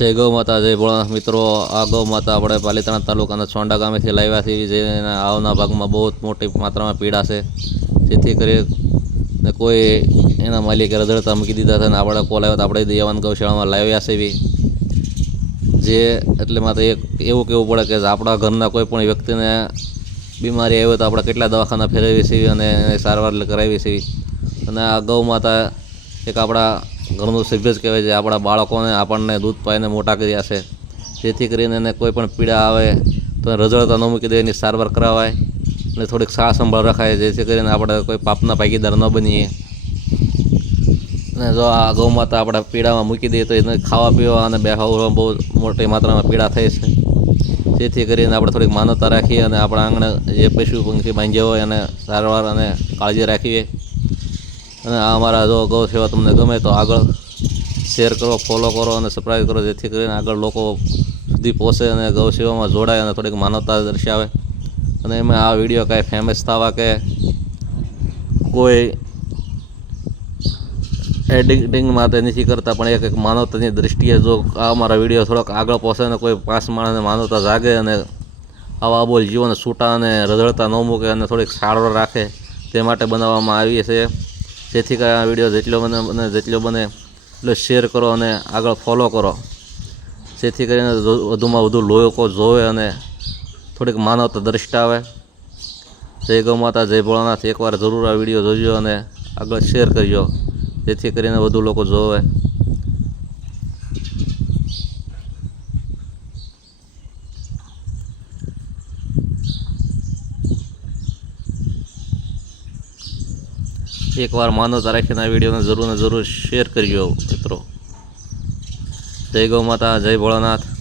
જય ગૌ માતા, જય ભોળાનાથ મિત્રો. આ ગૌ માતા આપણે પાલીતાણા તાલુકાના છોંડા ગામેથી લાવ્યા છીએ, જેના આવના ભાગમાં બહુ મોટી માત્રામાં પીડા છે. જેથી કરીને કોઈ એના માલિકે રદડતા મૂકી દીધા હતા ને આપણે કોલ આવ્યો તો આપણે દયાવાન ગૌશાળામાં લાવ્યા છે એવી જે એટલે માત્ર એક એવું કહેવું પડે કે આપણા ઘરના કોઈ પણ વ્યક્તિને બીમારી આવી તો આપણે કેટલા દવાખાના ફેરવી છીએ અને સારવાર કરાવી છીએ. અને આ ગૌ માતા એક આપણા ઘરનું સભ્ય જ કહેવાય છે. આપણા બાળકોને આપણને દૂધ પાઈને મોટા કર્યા છે. જેથી કરીને એને કોઈ પણ પીડા આવે, તો રજળતા ન મૂકી દે, એની સારવાર કરાવાય અને થોડીક સાર સંભાળ રખાય. જેથી કરીને આપણે કોઈ પાપના ભાગીદાર ન બનીએ. અને જો આ ગૌમાતા આપણે પીડામાં મૂકી દઈએ તો એને ખાવા પીવા અને બેહાવવામાં બહુ મોટી માત્રામાં પીડા થાય છે. જેથી કરીને આપણે થોડીક માનવતા રાખીએ અને આપણા આંગણે જે પશુ પંખી બાંધ્યા હોય એને સારવાર અને કાળજી રાખીએ. અને આ અમારા જો ગૌ સેવા તમને ગમે તો આગળ શેર કરો ફોલો કરો અને સબસ્ક્રાઈબ કરો, જેથી કરીને આગળ લોકો સુધી પહોંચે અને ગૌ સેવામાં જોડાય અને થોડીક માનવતા દર્શાવે. અને એમાં આ વીડિયો કાંઈ ફેમસ થવા કે કોઈ એડિટિંગ માટે નથી કરતા, પણ એક એક માનવતાની દૃષ્ટિએ જો આ અમારા વીડિયો થોડોક આગળ પહોંચે ને કોઈ પાંચ માણસને માનવતા જાગે અને આવા બોલ જીવન છૂટા અને રઝળતા ન મૂકે અને થોડીક સારવાર રાખે, તે માટે બનાવવામાં આવી છે. જેથી કરી આ વીડિયો જેટલો બને, અને જેટલો બને એટલો શેર કરો અને આગળ ફોલો કરો. જેથી કરીને વધુમાં વધુ લોકો જોવે અને થોડીક માનવતા દર્શાવે જય ગૌ માતા, જય ભોળાનાથ. એકવાર જરૂર આ વીડિયો જોજો અને આગળ શેર કરજો. જેથી કરીને વધુ લોકો જોવે. એકવાર માનવતા રાખીને આ વિડીયોને જરૂર ને જરૂર શેર કરજો મિત્રો. જય ગૌ માતા, જય ભોળાનાથ.